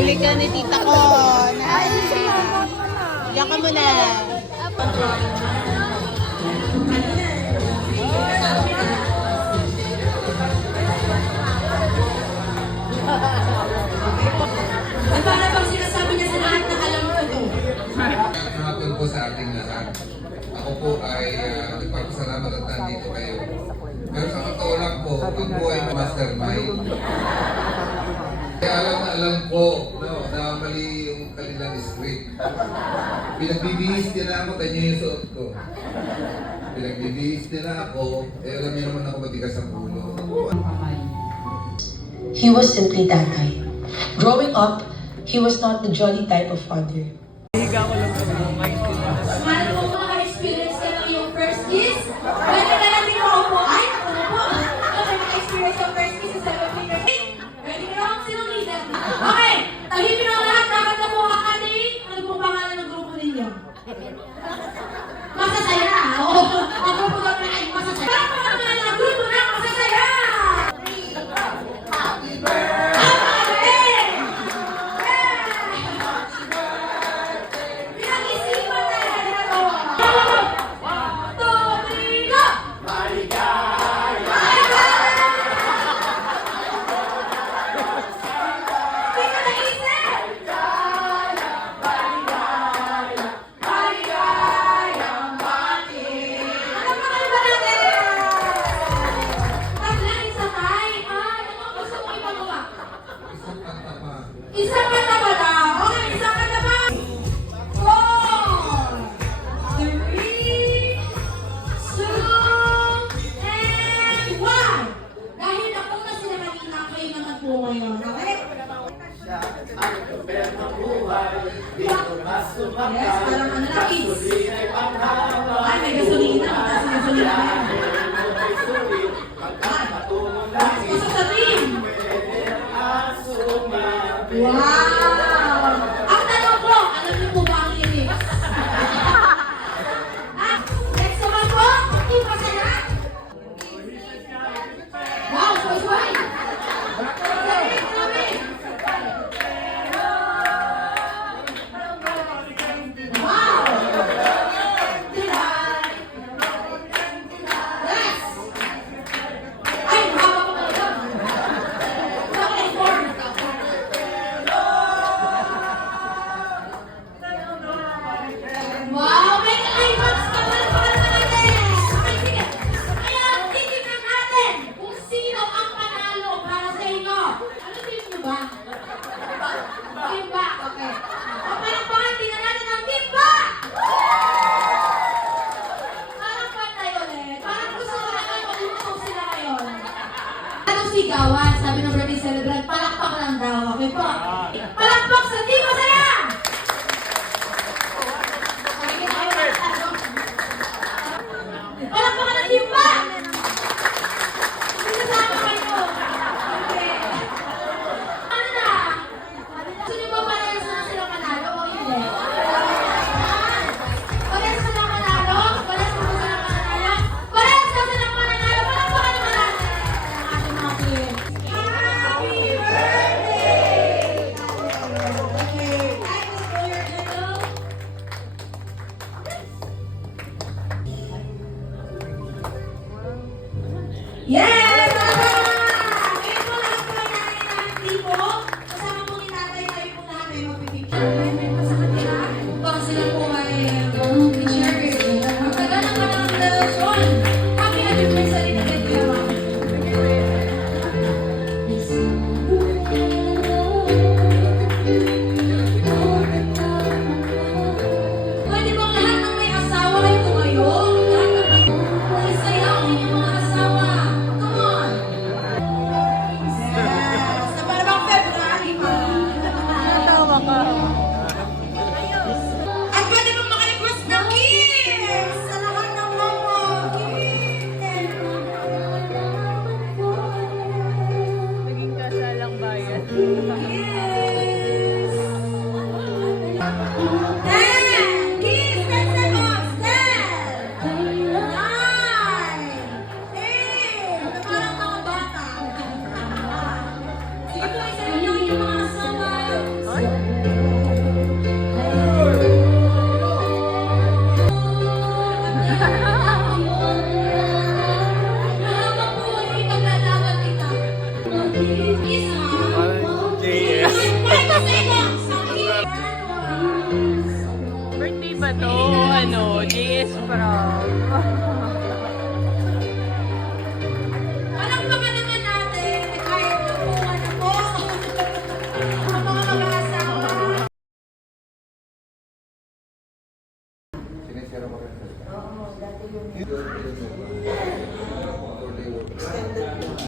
Huli ka ni tita ko. Diyan ka muna. At para bang sinasabi niya sa lahat na alam ko to? Hapon po sa ating lahat. Ako po ay nagpapasalamat at nandito kayo. Pero sa totoo lang po, ako po ay mastermind. Kaya alam ko na mali yung kanilang script. Pinagbibihis nila ako, kanya yung suot ko. Pinagbibihis nila ako, alam niyo naman ako matigas ang ulo. He was simply that guy. Growing up, he was not the jolly type of father. Mahal mo maka-experience ka ng iyong first kiss? Pwede ka lang din ako ay? Ano po? Pwede maka-experience yung first kiss sa 7 fingers? Pwede ka lang sinong leader? Okay! Tahipin ang lahat. Dapat na po kakating. Ano pong pangalan ng grupo ninyo? Masasaya! Oo! Ang grupo namin ay masasaya. Pero ang pangalan ng grupo na masasaya! Isang kanta ba daw? Okay, isang kanta ba? 4, 3, 2, and 1! Dahil ako na sila kanina, kayo naman po ngayon, okay? Yes, parang ano na, kids. Ay, may gasolina. Mataas ang gasolina. Masa sa team. Wow! Ang tanong ko, alam niyo po ba ang lyrics? Next naman po, team masaya. Wow, sway-sway. Wow! Yes! Ay, mahaba ko talaga. Wow! May ka-IMAX pa naman natin! Okay, sige. Kaya titignan natin kung sino ang panalo para sa inyo. Ano team nyo ba? Team ba? Okay. O palakpakan, tingnan natin ang team ba? Parang patay ulit. Parang gusto ko na kayo mag-iusap sila ngayon. Anong sigawan? Sabi ng birthday celebrant, palakpak lang daw. Okay po? Palakpak sa team masaya! Palakpak ka ng team ba? Sinasama kayo. Okay. Ano na? Gusto niyo ba parehas na sila manalo o hindi? Parehas na sila manalo? Parehas na sila manalo? Parehas na sila manalo? Palakpakan naman natin ang ating mga team. Happy birthday! Is from